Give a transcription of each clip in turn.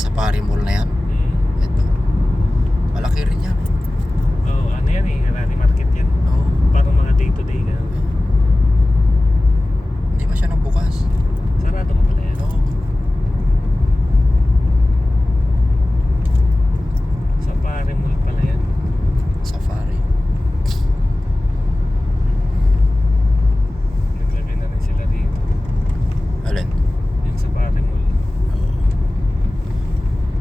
Safari Mall na yan. Ito. Malaki rin yan. Oo, ano yan eh, Rani Market yan. Oo. Parang mga day to day ka. Hindi ba siya nagbukas? Sarado ka pala yan. Oo. Safari Mall pala yan. Safari. Naglagay na rin sila dito. Alin? Yung Safari Mall. Oo.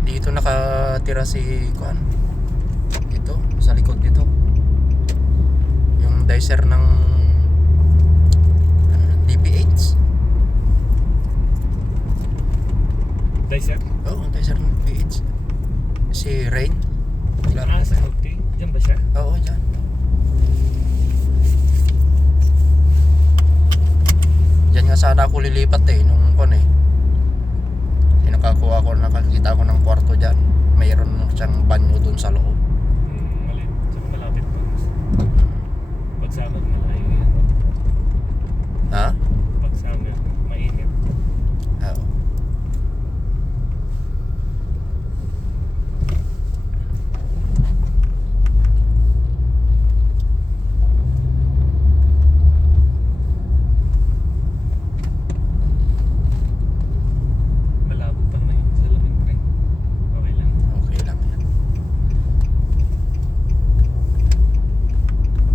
Dito nakatira si Kuan. Dito, sa likod dito. Yung dicer ng DPH. Dicer? Oo, dicer ng DPH. Si Rain. Ah, sa Hugti? Diyan ba siya? Oo, dyan. Diyan nga sana ako lilipat nung kon nakakuha ko, nakakita ko ng kwarto dyan. Mayroon siyang banyo dun sa loob. Mali. Saka malapit pa. Pag summer, malayo yan. Ha? Pag summer, mainit. Oo. Malabo pa na yung salamin pre. Okay lang. Okay lang yan.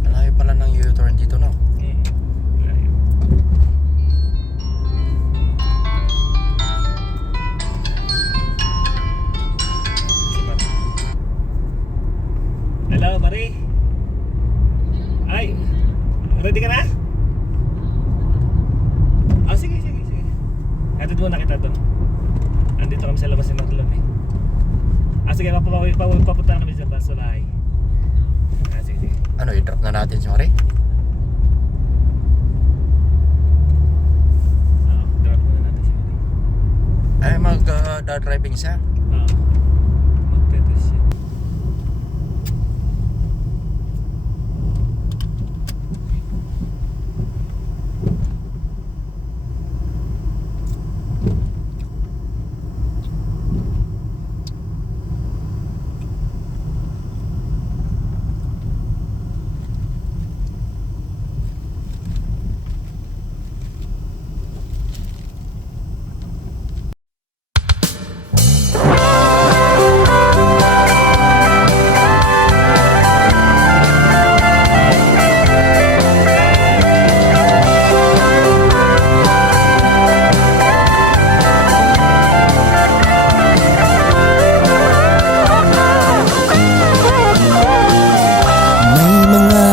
Malayo pala ng U-turn dito, no? Malayo. Si Mat. Hello, Marie. Ay, ready ka na? Ah, sige. Hatid muna kita doon. Andito kami sa labas ni Marlon eh. Ah, sige, papunta na kami sa bahay. Ah, sige. Ano, i-drop na natin si Marie? Oo, drop muna natin si Marie. Ay, mag-driving siya. Oo. Magte-test siya. May mga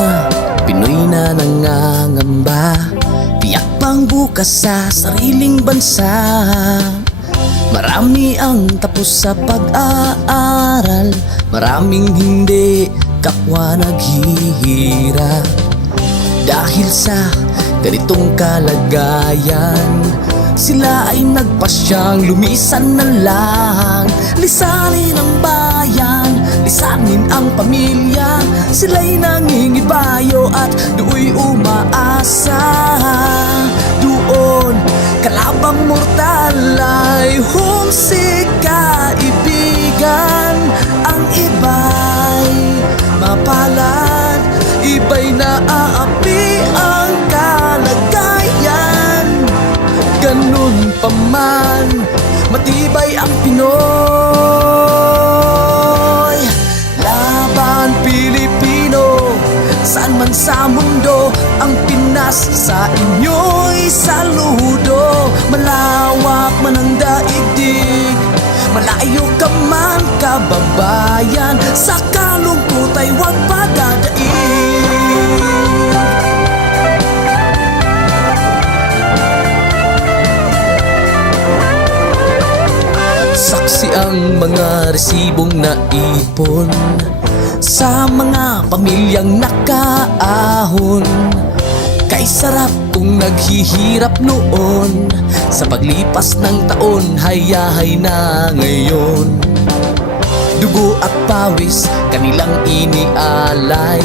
Pinoy na nangangamba, tiyak pang bukas sa sariling bansa. Marami ang tapos sa pag-aaral, maraming hindi kapwa naghihirap. Dahil sa ganitong kalagayan, sila ay nagpasyang lumisan na lang. Lisanin ang bayan, lisanin ang pamilya. Sila'y nangingibayo at do'y umaasa. Doon, kalabang mortal ay humsik kaibigan. Ang iba'y mapalad, iba'y naaapi ang kalagayan. Ganun pa man, matibay ang Pinoy. Laban Pilipino, saan man sa mundo, ang Pinas sa inyo'y saludo. Malawak man ang daigdig, malayo ka man kababayan, sa kalungkot ay huwag padadaig. Saksi ang mga resibong naipon sa mga pamilyang nakaahon. Kay sarap kung naghihirap noon, sa paglipas ng taon hayahay na ngayon. Dugo at pawis kanilang inialay,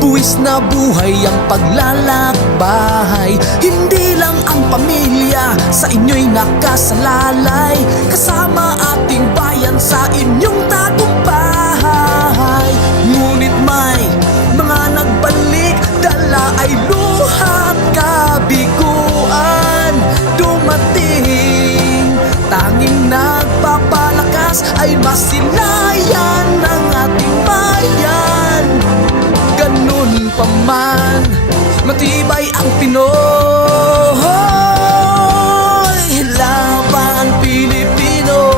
Buwis na buhay ang paglalakbay. Hindi lang ang pamilya sa inyo'y nakasalalay, kasama ating bayan sa inyong tagumpay. Ngunit may mga nagbalik, dala ay luhat kabiguan. Dumating, tanging nagpapalakas ay masilayan ng ating bayan. Ganun pa man, matibay ang Pinoy. Laban Pilipino,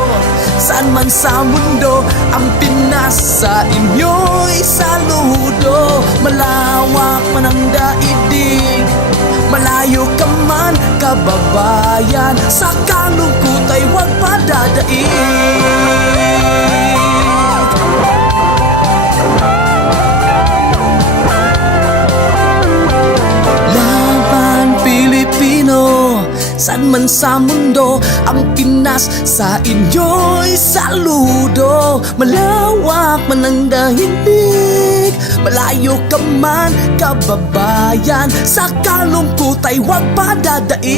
saan man sa mundo, ang Pinas sa inyo'y saludo. Malawak man ang daigdig, malayo ka man kababayan, sa kalungkot ay huwag padadaig. Saan man sa mundo, ang Pinas sa inyo'y saludo. Malawak man ang daigdig, malayo ka man kababayan, sa kalungkot ay huwag padadaig.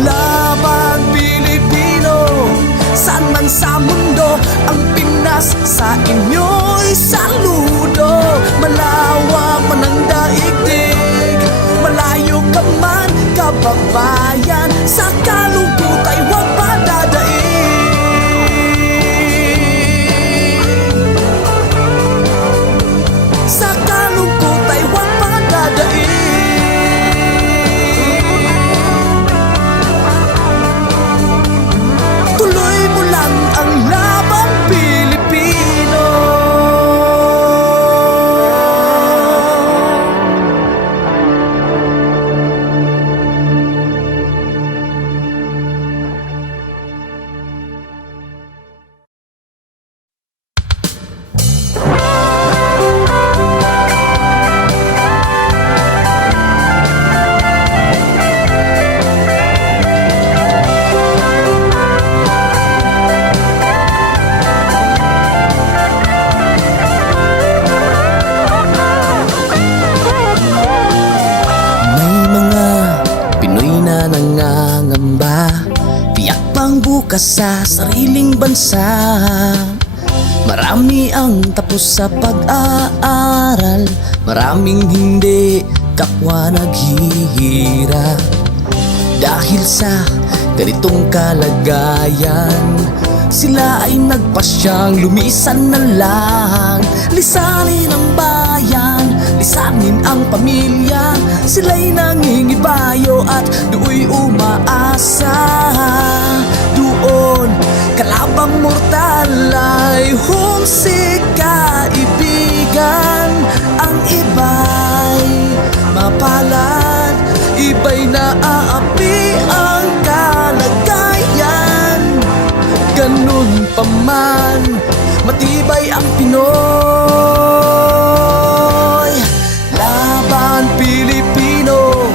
Laban Pilipino, saan man sa mundo, ang Pinas sa inyo'y saludo. Malawak man ang daigdig, malayo ka man kababayan, sa kalungkot ay huwag padadaig. Sa kalungkot ay huwag padadaig. Tuloy mo lang ang laban Pilipino. Bukas sa sariling bansa, marami ang tapos sa pag-aaral, maraming hindi kapwa naghihirap. Dahil sa ganitong kalagayan, sila ay nagpasyang lumisan na lang. Lisanin ang bayan, lisanin ang pamilya, sila'y nangingibayo at do'y umaasa. Doon, kalabang mortal ay humsik kaibigan. Ang iba'y mapalad, iba'y naaapi ang kalagayan. Ganun pa man, matibay ang Pinoy. Laban Pilipino,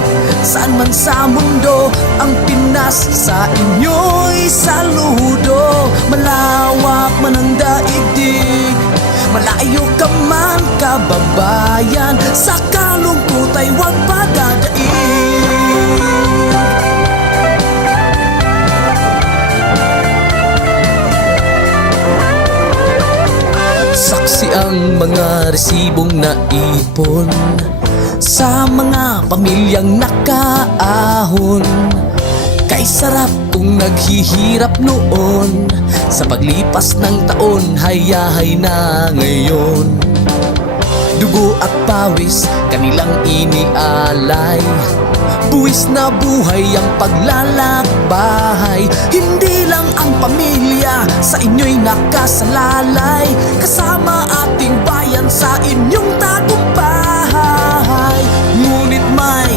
saan man sa mundo, ang Pinas sa inyo'y saludo. Malawak man ang daigdig, malayo ka man kababayan, sa kalungkot ay huwag padadaig. Saksi ang mga resibong naipon sa mga pamilyang nakaahon. Kay sarap kung naghihirap noon, sa paglipas ng taon, hayahay na ngayon. Dugo at pawis kanilang inialay, buwis na buhay ang paglalakbay. Hindi lang ang pamilya sa inyo'y nakasalalay, kasama ating bayan sa inyong tagumpay. Ngunit may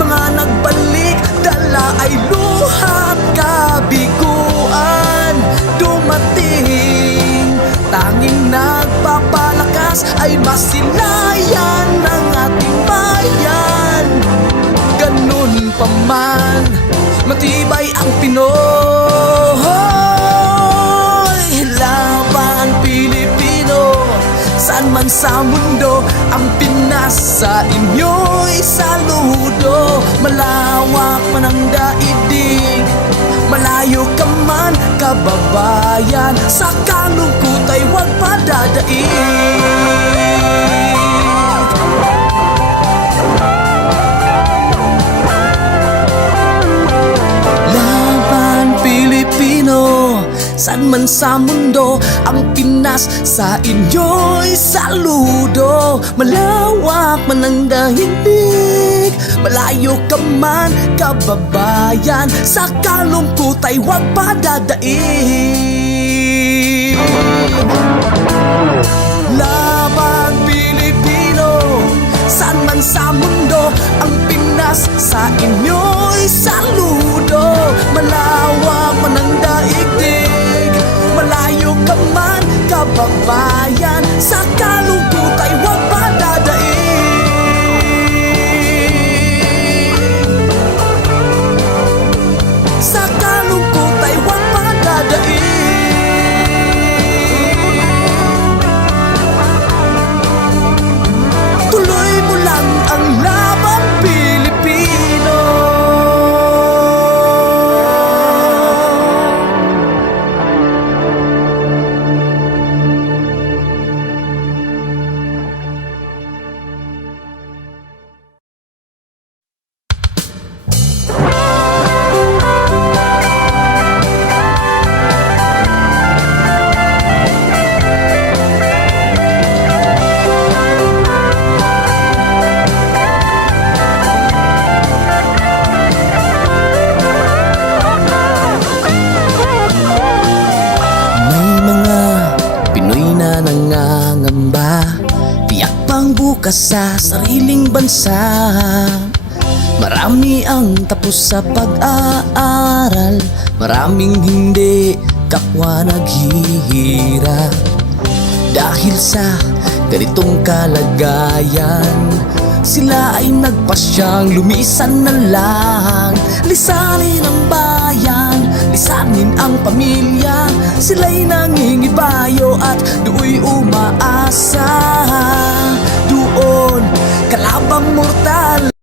mga nagbalik, dala ay luhat kabiguan. Dumating, tanging nagpapalakas ay masilayan ng ating bayan. Ganun pa man, matibay ang Pinoy. Laban Pilipinas, saan man sa mundo, ang Pinas sa inyo'y saludo. Malawak man ang daigdig, malayo ka man kababayan, sa kalungkot ay huwag padadaig. Laban Pilipino, saan man sa mundo, ang Pinas sa inyo'y saludo. Malawak man ang daigdig, malayo ka man kababayan, sa kalungkot ay huwag padadaig. Laban Pilipino, saan man sa mundo, ang Pinas sa inyo'y saludo. Malawak man ang daigdig, malayo ka man kababayan, sa kalungkot ay huwag padadaig. Sa kalungkot ay huwag padadaig. Tuloy mo lang ang laban Pilipino. May mga Pinoy na nangangamba, tiyak pang bukas sa sariling bansa. Marami ang tapos sa pag-aaral, maraming hindi kapwa naghihirap. Dahil sa ganitong kalagayan, sila ay nagpasyang lumisan na lang. Lisanin ang bayan, lisanin ang pamilya, sila'y nangingibayo at do'y umaasa. Doon kalabang mortal